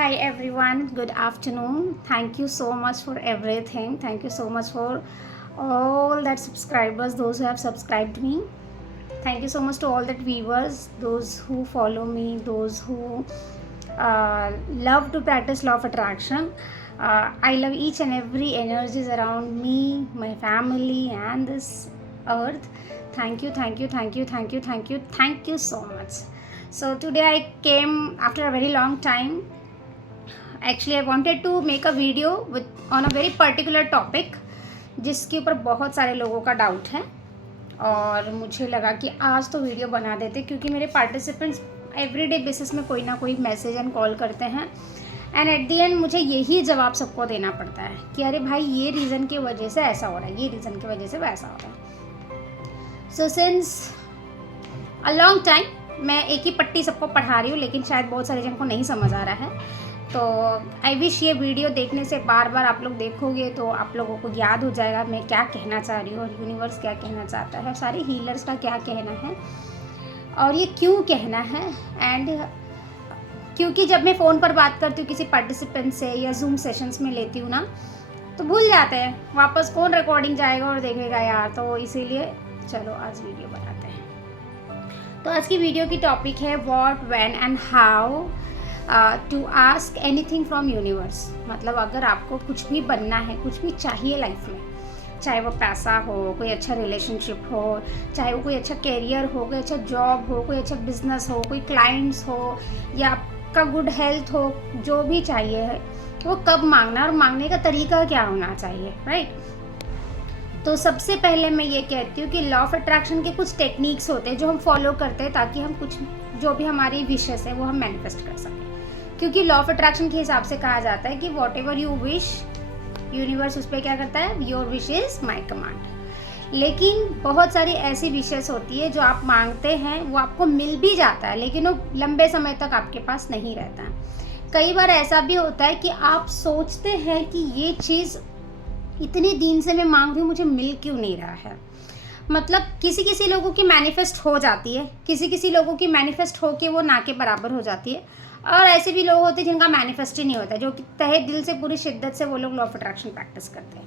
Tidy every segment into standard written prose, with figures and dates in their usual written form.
Hi everyone, good afternoon. Thank you so much for everything. Thank you so much for all that subscribers, those who have subscribed me. Thank you so much to all that viewers, those who follow me, those who love to practice law of attraction. I love each and every energies around me, my family, and this earth. Thank you, thank you, thank you, thank you, thank you, thank you so much. So today I came after a very long time. Actually, I wanted to make a video on a very particular topic जिसके ऊपर बहुत सारे लोगों का doubt है और मुझे लगा कि आज तो वीडियो बना देते क्योंकि मेरे पार्टिसिपेंट्स एवरीडे बेसिस में कोई ना कोई मैसेज एंड कॉल करते हैं एंड एट दी एंड मुझे यही जवाब सबको देना पड़ता है कि अरे भाई ये रीज़न की वजह से ऐसा हो रहा है, ये रीज़न की वजह से वैसा हो रहा है. So since a long time मैं एक ही पट्टी सबको पढ़ा रही हूँ, लेकिन शायद बहुत सारे जन को नहीं समझ आ रहा है. तो आई विश ये वीडियो देखने से बार बार आप लोग देखोगे तो आप लोगों को याद हो जाएगा मैं क्या कहना चाह रही हूँ और यूनिवर्स क्या कहना चाहता है, सारे हीलर्स का क्या कहना है और ये क्यों कहना है. एंड क्योंकि जब मैं फ़ोन पर बात करती हूँ किसी पार्टिसिपेंट से या जूम सेशंस में लेती हूँ ना, तो भूल जाते हैं, वापस कौन रिकॉर्डिंग जाएगा और देखेगा यार. तो इसीलिए चलो आज वीडियो बनाते हैं. तो आज की वीडियो की टॉपिक है what, when and how to ask anything from universe. मतलब अगर आपको कुछ भी बनना है, कुछ भी चाहिए लाइफ में, चाहे वो पैसा हो, कोई अच्छा रिलेशनशिप हो, चाहे वो कोई अच्छा कैरियर हो, कोई अच्छा जॉब हो, कोई अच्छा बिजनेस हो, कोई क्लाइंट्स हो या आपका गुड हेल्थ हो, जो भी चाहिए है वो कब मांगना और मांगने का तरीका क्या होना चाहिए, राइट. तो सबसे पहले मैं ये कहती हूँ कि लॉ ऑफ अट्रैक्शन के कुछ टेक्निक्स होते हैं जो हम फॉलो करते हैं ताकि हम कुछ जो भी हमारी विशेस है वो हम मैनिफेस्ट कर सकें. क्योंकि लॉ ऑफ अट्रैक्शन के हिसाब से कहा जाता है कि what ever you wish, universe उस पर क्या करता है, your wish is my command. लेकिन बहुत सारी ऐसी विशेस होती है जो आप मांगते हैं वो आपको मिल भी जाता है, लेकिन वो लंबे समय तक आपके पास नहीं रहता है. कई बार ऐसा भी होता है कि आप सोचते हैं कि ये चीज़ इतने दिन से मैं मांग रही हूँ, मुझे मिल क्यों नहीं रहा है. मतलब किसी किसी लोगों की मैनिफेस्ट हो जाती है, किसी किसी लोगों की मैनिफेस्ट हो के वो ना के बराबर हो जाती है, और ऐसे भी लोग होते हैं जिनका मैनिफेस्ट ही नहीं होता, जो कि तहे दिल से पूरी शिद्दत से वो लोग लॉ ऑफ अट्रैक्शन प्रैक्टिस करते हैं.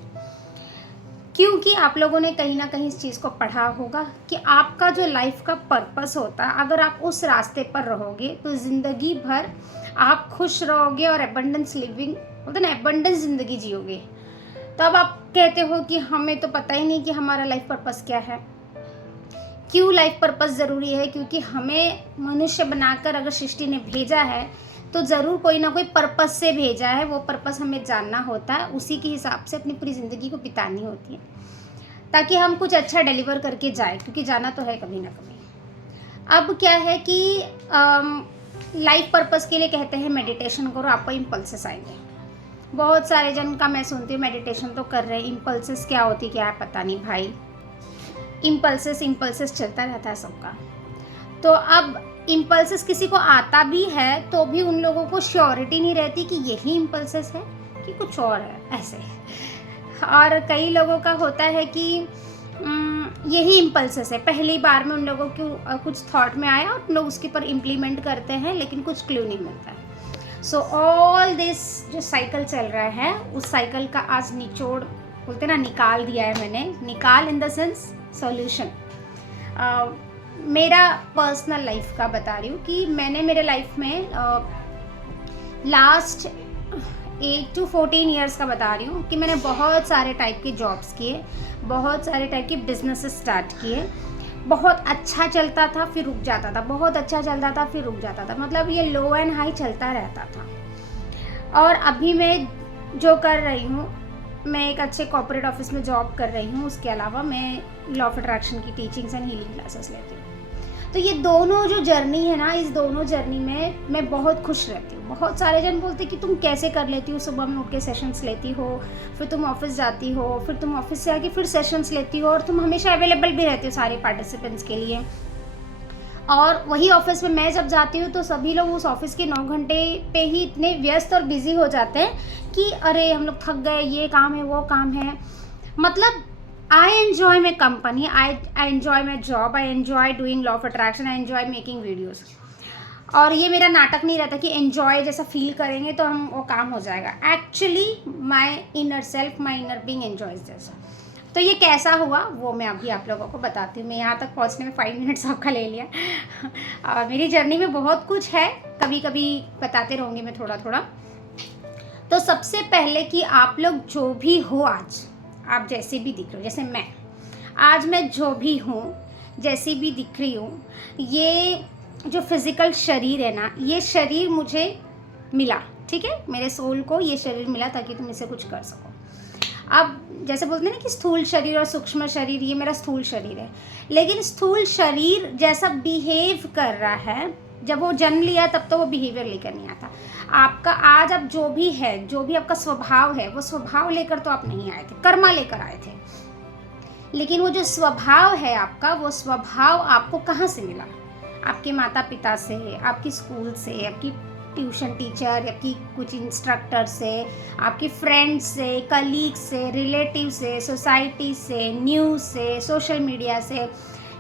क्योंकि आप लोगों ने कहीं ना कहीं इस चीज़ को पढ़ा होगा कि आपका जो लाइफ का पर्पस होता है, अगर आप उस रास्ते पर रहोगे तो ज़िंदगी भर आप खुश रहोगे और एबंडेंस लिविंग बोलते ना, एबंडेंस ज़िंदगी जियोगे. तो अब आप कहते हो कि हमें तो पता ही नहीं कि हमारा लाइफ पर्पस क्या है. क्यों लाइफ पर्पस ज़रूरी है? क्योंकि हमें मनुष्य बनाकर अगर सृष्टि ने भेजा है तो ज़रूर कोई ना कोई पर्पस से भेजा है. वो पर्पस हमें जानना होता है, उसी के हिसाब से अपनी पूरी ज़िंदगी को बितानी होती है ताकि हम कुछ अच्छा डिलीवर करके जाए, क्योंकि जाना तो है कभी ना कभी. अब क्या है कि लाइफ पर्पस के लिए कहते हैं मेडिटेशन करो, आपको इम्पल्सेस आएंगे. बहुत सारे जन का मैं सुनती हूँ मेडिटेशन तो कर रहे हैं, इम्पल्सेस क्या होती क्या है पता नहीं भाई. इम्पल्सेस चलता रहता है सबका. तो अब इम्पल्सेस किसी को आता भी है तो भी उन लोगों को श्योरिटी नहीं रहती कि यही इम्पल्सेस है कि कुछ और है ऐसे. और कई लोगों का होता है कि यही इम्पल्सेस है, पहली बार में उन लोगों को कुछ थॉट में आया और लोग उसके ऊपर इम्प्लीमेंट करते हैं लेकिन कुछ क्लू नहीं मिलता है. सो ऑल दिस जो साइकिल चल रहा है उस साइकिल का आज निचोड़ बोलते ना, निकाल दिया है मैंने. निकाल इन द सेंस सॉल्यूशन. मेरा पर्सनल लाइफ का बता रही हूँ कि मैंने मेरे लाइफ में लास्ट 8 to 14 ईयर्स का बता रही हूँ कि मैंने बहुत सारे टाइप के जॉब्स किए, बहुत सारे टाइप के बिजनेसेस स्टार्ट किए. बहुत अच्छा चलता था फिर रुक जाता था, बहुत अच्छा चलता था फिर रुक जाता था. मतलब ये लो एंड हाई चलता रहता था. और अभी मैं जो कर रही हूँ, मैं एक अच्छे कॉर्पोरेट ऑफिस में जॉब कर रही हूँ. उसके अलावा मैं लॉ ऑफ अट्रैक्शन की टीचिंग्स एंड हीलिंग क्लासेस लेती हूँ. तो ये दोनों जो जर्नी है ना, इस दोनों जर्नी में मैं बहुत खुश रहती हूँ. बहुत सारे जन बोलते कि तुम कैसे कर लेती हो, सुबह में उठ के सेशंस लेती हो, फिर तुम ऑफिस जाती हो, फिर तुम ऑफिस से आके फिर सेशंस लेती हो और तुम हमेशा अवेलेबल भी रहती हो सारे पार्टिसिपेंट्स के लिए. और वही ऑफिस में मैं जब जाती हूँ तो सभी लोग उस ऑफिस के 9 घंटे पे ही इतने व्यस्त और बिजी हो जाते हैं कि अरे हम लोग थक गए, ये काम है वो काम है. मतलब I enjoy my company, I enjoy my job, I enjoy doing law of attraction, I enjoy making videos. और ये मेरा नाटक नहीं रहता कि एन्जॉय जैसा फील करेंगे तो हम वो काम हो जाएगा। Actually my inner self, my inner being enjoys जैसा। तो ये कैसा हुआ वो मैं अभी आप लोगों को बताती हूँ। मैं यहाँ तक पहुँचने में 5 मिनट्स आपका ले लिया। और मेरी जर्नी में बहुत कुछ है, कभी कभी बताते रहूँगी मैं थोड़ा थोड़ा। तो सबसे पहले कि आप लोग जो भी हो आज, आप जैसे भी दिख रहे हो, जैसे मैं जो भी हूँ, जैसी भी दिख रही हूँ, ये जो फिज़िकल शरीर है ना, ये शरीर मुझे मिला, ठीक है, मेरे सोल को ये शरीर मिला ताकि तुम इसे कुछ कर सको। अब जैसे बोलते हैं ना कि स्थूल शरीर और सूक्ष्म शरीर, ये मेरा स्थूल शरीर है, लेकिन स्थूल शरीर जैसा बिहेव कर रहा है, जब वो जन्म लिया तब तो वो बिहेवियर लेकर नहीं आता। आपका आज आप जो भी है, जो भी आपका स्वभाव है, वो स्वभाव लेकर तो आप नहीं आए थे, कर्मा लेकर आए थे। लेकिन वो जो स्वभाव है आपका, वो स्वभाव आपको कहाँ से मिला? आपके माता पिता से, आपकी स्कूल से, आपकी ट्यूशन टीचर, आपकी कुछ इंस्ट्रक्टर से, आपकी फ्रेंड्स से, कलीग से, रिलेटिव से, सोसाइटी से, न्यूज़ से, सोशल मीडिया से,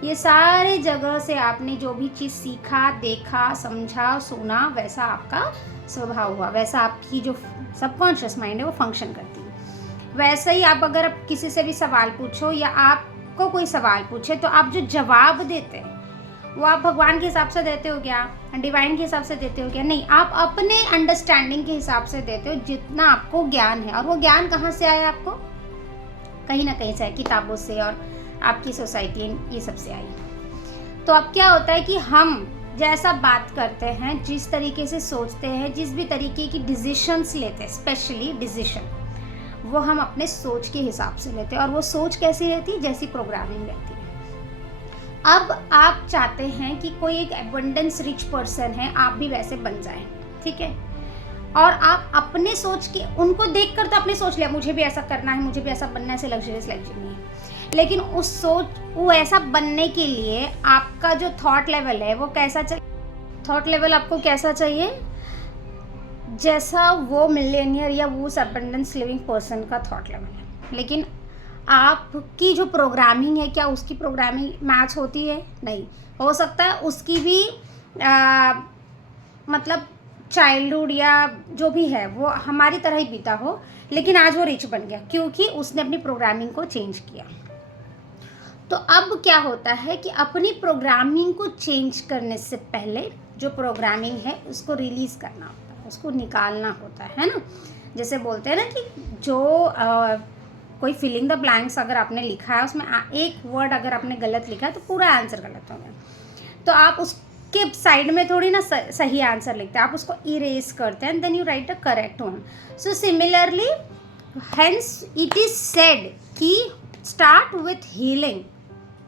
ये सारे जगह से आपने जो भी चीज़ सीखा, देखा, समझा, सुना, वैसा आपका स्वभाव हुआ, वैसा आपकी जो सबकॉन्शियस माइंड है वो फंक्शन करती है। वैसे ही आप अगर किसी से भी सवाल पूछो या आपको कोई सवाल पूछे तो आप जो जवाब देते हैं वो आप भगवान के हिसाब से देते हो क्या, डिवाइन के हिसाब से देते हो क्या? नहीं, आप अपने अंडरस्टैंडिंग के हिसाब से देते हो, जितना आपको ज्ञान है। और वो ज्ञान कहाँ से आया आपको? कहीं ना कहीं से, किताबों से और आपकी सोसाइटी, ये सब से आई। तो अब क्या होता है कि हम जैसा बात करते हैं, जिस तरीके से सोचते हैं, जिस भी तरीके की डिसीशंस लेते हैं, स्पेशली डिसीजन, वो हम अपने सोच के हिसाब से लेते हैं। और वो सोच कैसी रहती है? जैसी प्रोग्रामिंग रहती है। अब आप चाहते हैं कि कोई एक एबंडेंस रिच पर्सन है, आप भी वैसे बन जाएं, ठीक है? और आप अपने सोच के, उनको देखकर तो आपने सोच लिया मुझे भी ऐसा करना है, मुझे भी ऐसा बनना है, ऐसे लग्जरियस लाइफ जीनी है। लेकिन उस सोच, वो ऐसा बनने के लिए आपका जो थॉट लेवल है वो कैसा चाहिए? थॉट लेवल आपको कैसा चाहिए? जैसा वो मिलेनियर या वो एबंडेंस लिविंग पर्सन का थॉट लेवल है। लेकिन आपकी जो प्रोग्रामिंग है, क्या उसकी प्रोग्रामिंग मैच होती है? नहीं। हो सकता है उसकी भी मतलब चाइल्डहुड या जो भी है वो हमारी तरह ही बीता हो, लेकिन आज वो रिच बन गया क्योंकि उसने अपनी प्रोग्रामिंग को चेंज किया। तो अब क्या होता है कि अपनी प्रोग्रामिंग को चेंज करने से पहले जो प्रोग्रामिंग है उसको रिलीज़ करना होता है, उसको निकालना होता है ना। जैसे बोलते हैं ना कि जो कोई फिलिंग द ब्लैंक्स अगर आपने लिखा है, उसमें एक वर्ड अगर आपने गलत लिखा है तो पूरा आंसर गलत हो गया। तो आप उसके साइड में थोड़ी ना सही आंसर लिखते हैं, आप उसको इरेज करते हैं, then you write a correct one. So similarly hence it is said कि start with healing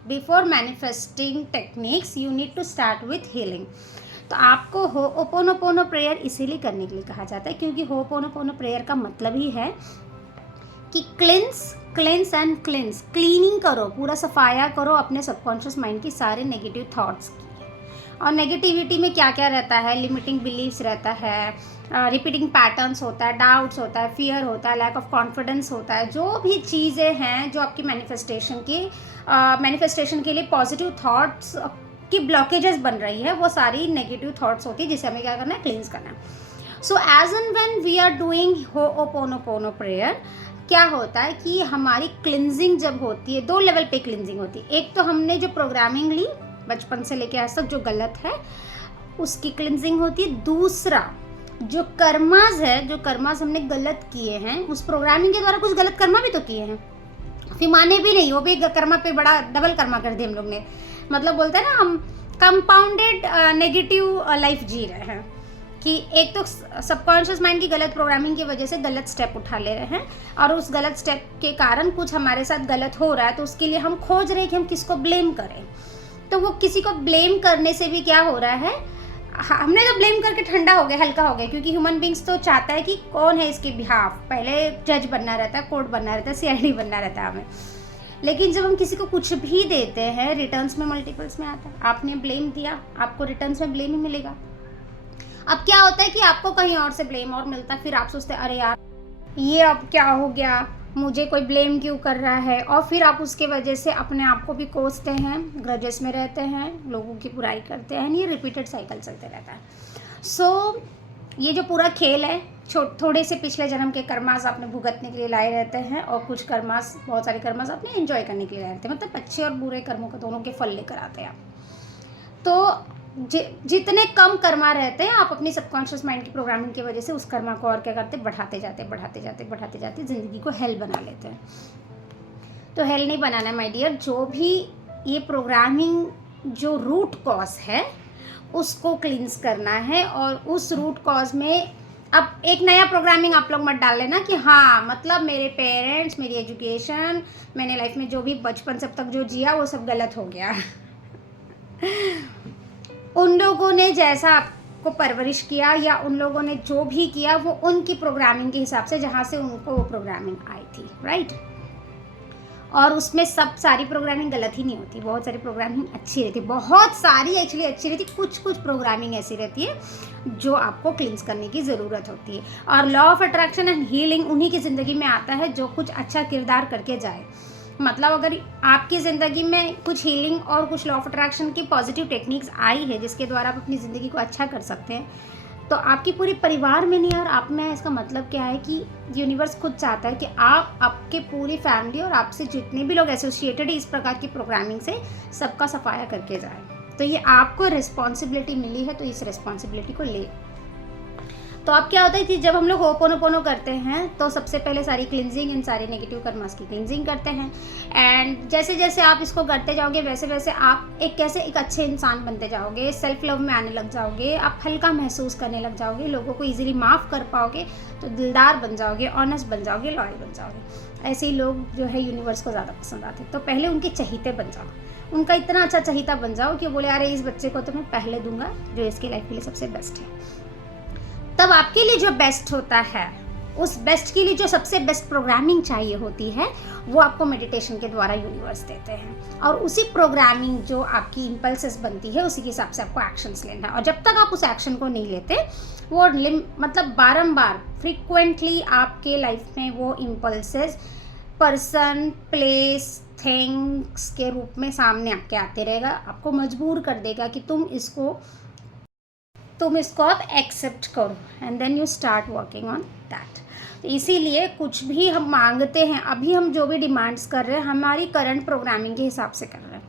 before manifesting techniques, you need to start with healing. तो आपको होपोनोपोनो प्रेयर इसीलिए करने के लिए कहा जाता है क्योंकि होपोनोपोनो प्रेयर का मतलब ही है कि क्लेंस एंड क्लेंस, क्लीनिंग करो, पूरा सफाया करो अपने सबकॉन्शियस माइंड की सारे नेगेटिव थॉट्स की। और नेगेटिविटी में क्या क्या रहता है? लिमिटिंग बिलीव्स रहता है, रिपीटिंग पैटर्न्स होता है, डाउट्स होता है, फियर होता है, लैक ऑफ कॉन्फिडेंस होता है। जो भी चीज़ें हैं जो आपकी मैनिफेस्टेशन के लिए पॉजिटिव थॉट्स की ब्लॉकेजेस बन रही है, वो सारी नेगेटिव थॉट्स होती है जिसे हमें क्या करना है? क्लींस करना है। So as and when we are doing ho'oponopono prayer, क्या होता है कि हमारी क्लिनजिंग जब होती है, 2 लेवल पे क्लिनजिंग होती है। एक तो हमने जो प्रोग्रामिंग ली बचपन से लेके आज तक जो गलत है उसकी क्लिनजिंग होती है। दूसरा जो कर्मास है, जो कर्मास हमने गलत किए हैं, उस प्रोग्रामिंग के द्वारा कुछ गलत कर्मा भी तो किए हैं, फिर माने भी नहीं, वो भी कर्मा पे बड़ा डबल कर्मा कर दिया हम लोग ने। मतलब बोलते हैं ना, हम कंपाउंडेड नेगेटिव लाइफ जी रहे हैं कि एक तो सबकॉन्शियस माइंड की गलत प्रोग्रामिंग की वजह से गलत स्टेप उठा ले रहे हैं और उस गलत स्टेप के कारण कुछ हमारे साथ गलत हो रहा है, तो उसके लिए हम खोज रहे हैं कि हम किसको ब्लेम करें। तो वो किसी को ब्लेम करने से भी क्या हो रहा है, हमने तो ब्लेम करके ठंडा हो गया, हल्का हो गया, क्योंकि ह्यूमन बींग्स तो चाहता है कि कौन है इसके बिहाफ, पहले जज बनना रहता है, कोर्ट बनना रहता है, सीआईडी बनना रहता है हमें। लेकिन जब हम किसी को कुछ भी देते हैं, रिटर्न्स में मल्टीपल्स में आता है। आपने ब्लेम दिया, आपको रिटर्न्स में ब्लेम ही मिलेगा। अब क्या होता है कि आपको कहीं और से ब्लेम और मिलता है, फिर आप सोचते हैं अरे यार ये अब क्या हो गया, मुझे कोई ब्लेम क्यों कर रहा है, और फिर आप उसके वजह से अपने आप को भी कोसते हैं, ग्रजेस में रहते हैं, लोगों की बुराई करते हैं, ये रिपीटेड साइकिल चलते रहता है। सो ये जो पूरा खेल है, थोड़े से पिछले जन्म के कर्मास आपने भुगतने के लिए लाए रहते हैं, और कुछ कर्मास, बहुत सारे कर्मास आपने एंजॉय करने के लिए लाए रहते हैं, मतलब अच्छे और बुरे कर्मों को दोनों के फल लेकर आते हैं आप। तो जितने कम कर्मा रहते हैं, आप अपनी सबकॉन्शियस माइंड की प्रोग्रामिंग की वजह से उस कर्मा को और क्या करते, बढ़ाते जाते ज़िंदगी को हेल बना लेते हैं। तो हेल नहीं बनाना है माय डियर। जो भी ये प्रोग्रामिंग जो रूट कॉज है उसको क्लींस करना है, और उस रूट कॉज में अब एक नया प्रोग्रामिंग आप लोग मत डाल लेना कि हाँ मतलब मेरे पेरेंट्स, मेरी एजुकेशन, मैंने लाइफ में जो भी बचपन से अब तक जो जिया वो सब गलत हो गया। उन लोगों ने जैसा आपको परवरिश किया या उन लोगों ने जो भी किया वो उनकी प्रोग्रामिंग के हिसाब से, जहाँ से उनको वो प्रोग्रामिंग आई थी, राइट। और उसमें सब सारी प्रोग्रामिंग गलत ही नहीं होती, बहुत सारी प्रोग्रामिंग अच्छी रहती है, बहुत सारी एक्चुअली अच्छी रहती है, कुछ प्रोग्रामिंग ऐसी रहती है जो आपको क्लींस करने की ज़रूरत होती है। और law of attraction and healing उन्हीं की ज़िंदगी में आता है जो कुछ अच्छा किरदार करके जाए। मतलब अगर आपकी ज़िंदगी में कुछ हीलिंग और कुछ लॉ ऑफ अट्रैक्शन की पॉजिटिव टेक्निक्स आई है जिसके द्वारा आप अपनी ज़िंदगी को अच्छा कर सकते हैं, तो आपकी पूरी परिवार में नहीं और आप में, इसका मतलब क्या है कि यूनिवर्स खुद चाहता है कि आप, आपके पूरी फैमिली और आपसे जितने भी लोग एसोसिएटेड है इस प्रकार की प्रोग्रामिंग से, सबका सफाया करके जाए। तो ये आपको रिस्पॉन्सिबिलिटी मिली है, तो इस रिस्पॉन्सिबिलिटी को ले। तो अब क्या होता है कि जब हम लोग होपोनोपोनो करते हैं तो सबसे पहले सारी क्लिनजिंग इन सारे नेगेटिव कर्मास की क्लिनजिंग करते हैं, एंड जैसे जैसे आप इसको करते जाओगे वैसे वैसे आप एक अच्छे इंसान बनते जाओगे, सेल्फ लव में आने लग जाओगे, आप हल्का महसूस करने लग जाओगे, लोगों को ईजिली माफ़ कर पाओगे, तो दिलदार बन जाओगे, ऑनेस्ट बन जाओगे, लॉयल बन जाओगे। ऐसे ही लोग जो है यूनिवर्स को ज़्यादा पसंद आते हैं। तो पहले उनके चहीते बन जाओ, उनका इतना अच्छा चहीता बन जाओ कि बोले अरे इस बच्चे को तो मैं पहले दूंगा जो इसकी लाइफ के लिए सबसे बेस्ट है। तब आपके लिए जो बेस्ट होता है, उस बेस्ट के लिए जो सबसे बेस्ट प्रोग्रामिंग चाहिए होती है, वो आपको मेडिटेशन के द्वारा यूनिवर्स देते हैं, और उसी प्रोग्रामिंग जो आपकी इम्पल्सेस बनती है उसी के हिसाब से आपको एक्शंस लेना है। और जब तक आप उस एक्शन को नहीं लेते, वो मतलब बारंबार फ्रीक्वेंटली आपके लाइफ में वो इम्पल्सेस पर्सन, प्लेस, थिंग्स के रूप में सामने आपके आते रहेगा, आपको मजबूर कर देगा कि तुम इसको आप एक्सेप्ट करो, and then you start working on that. तो इसीलिए कुछ भी हम मांगते हैं, अभी हम जो भी डिमांड्स कर रहे हैं हमारी करंट प्रोग्रामिंग के हिसाब से कर रहे हैं,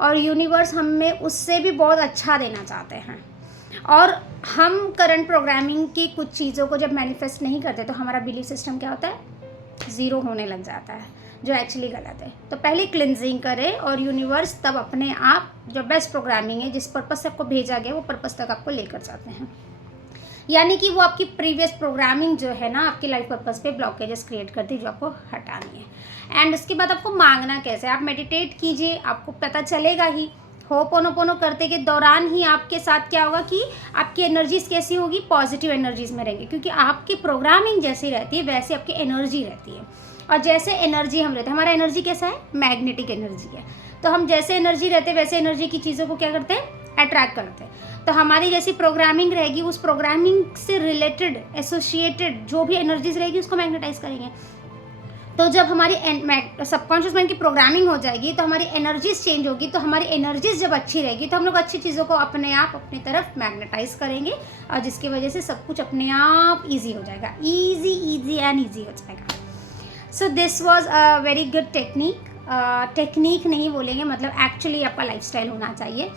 और यूनिवर्स हमें उससे भी बहुत अच्छा देना चाहते हैं। और हम करंट प्रोग्रामिंग की कुछ चीज़ों को जब मैनिफेस्ट नहीं करते तो हमारा बिलीफ सिस्टम क्या होता है, ज़ीरो होने लग जाता है, जो एक्चुअली गलत है। तो पहले क्लिनजिंग करें, और यूनिवर्स तब अपने आप जो बेस्ट प्रोग्रामिंग है, जिस पर्पस से आपको भेजा गया वो पर्पस तक आपको लेकर जाते हैं। यानी कि वो आपकी प्रीवियस प्रोग्रामिंग जो है ना, आपकी लाइफ पर्पस पे ब्लॉकेजेस क्रिएट करती है जो आपको हटानी है। एंड उसके बाद आपको मांगना कैसे, आप मेडिटेट कीजिए, आपको पता चलेगा ही। होपोनोपोनो करते के दौरान ही आपके साथ क्या होगा कि आपकी एनर्जीज कैसी होगी, पॉजिटिव एनर्जीज में रहेंगे, क्योंकि आपकी प्रोग्रामिंग जैसी रहती है वैसे आपकी एनर्जी रहती है। और जैसे एनर्जी हम रहते हैं, हमारा एनर्जी कैसा है, मैग्नेटिक एनर्जी है। तो हम जैसे एनर्जी रहते हैं वैसे एनर्जी की चीज़ों को क्या करते हैं, अट्रैक्ट करते हैं। तो हमारी जैसी प्रोग्रामिंग रहेगी, उस प्रोग्रामिंग से रिलेटेड एसोसिएटेड जो भी एनर्जीज रहेगी उसको मैग्नेटाइज करेंगे। तो जब हमारी सबकॉन्शियस माइंड की प्रोग्रामिंग हो जाएगी तो हमारी एनर्जीज चेंज होगी, तो हमारी एनर्जीज जब अच्छी रहेगी तो हम लोग अच्छी चीज़ों को अपने आप अपनी तरफ मैग्नेटाइज करेंगे, और जिसकी वजह से सब कुछ अपने आप ईजी हो जाएगा, ईजी एंड ईजी हो जाएगा। So this was a very good technique नहीं बोलेंगे, मतलब एक्चुअली आपका लाइफस्टाइल होना चाहिए।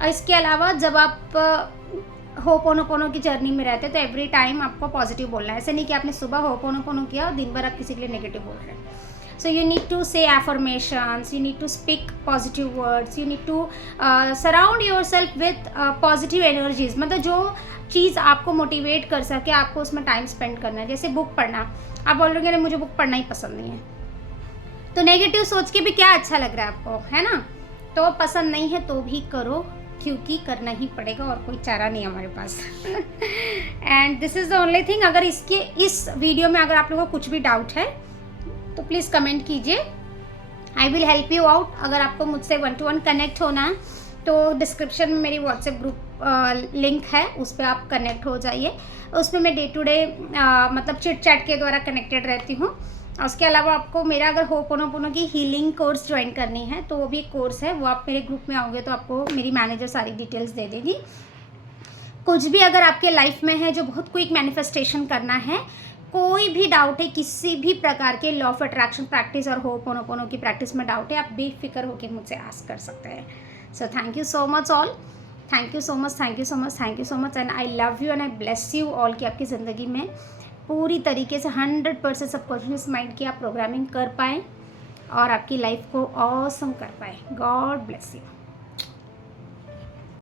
और इसके अलावा जब आप होपोनोपोनो की जर्नी में रहते हैं तो एवरी टाइम आपको पॉजिटिव बोलना है। ऐसे नहीं कि आपने सुबह होपोनोपोनो किया और दिन भर आप किसी के लिए नेगेटिव बोल रहे हैं। So you need to say affirmations, you need to speak positive words, you need to surround yourself with positive energies. मतलब जो चीज़ आपको मोटिवेट कर सके आपको उसमें टाइम स्पेंड करना है। जैसे बुक पढ़ना, आप बोल रहे हैं मुझे बुक पढ़ना ही पसंद नहीं है, तो नेगेटिव सोच के भी क्या अच्छा लग रहा है आपको, है ना। तो पसंद नहीं है तो भी करो, क्योंकि करना ही पड़ेगा और कोई चारा नहीं हमारे पास। And this is the only thing. अगर इस वीडियो में अगर आप लोगों को कुछ भी डाउट है तो प्लीज़ कमेंट कीजिए, I will help you out. अगर आपको मुझसे 1-to-1 कनेक्ट होना है तो डिस्क्रिप्शन में मेरी व्हाट्सएप ग्रुप लिंक है, उस पर आप कनेक्ट हो जाइए। उसमें मैं डे टू डे मतलब चिट चैट के द्वारा कनेक्टेड रहती हूँ, और उसके अलावा आपको मेरा अगर होपोनोपोनो की हीलिंग कोर्स ज्वाइन करनी है तो वो भी एक कोर्स है, वो आप मेरे ग्रुप में आओगे तो आपको मेरी मैनेजर सारी डिटेल्स दे देगी। कुछ भी अगर आपके लाइफ में है जो बहुत क्विक मैनिफेस्टेशन करना है, कोई भी डाउट है, किसी भी प्रकार के लॉ ऑफ अट्रैक्शन प्रैक्टिस और होपोनोपोनो की प्रैक्टिस में डाउट है, आप बेफिक्र होकर मुझसे आस्क कर सकते हैं। So thank you so much all, thank you so much, thank you so much, thank you so much, and I love you and I bless you all कि आपकी ज़िंदगी में पूरी तरीके से 100% सबकॉन्शियस माइंड की आप प्रोग्रामिंग कर पाएँ और आपकी लाइफ को ऑसम कर पाए। God bless you.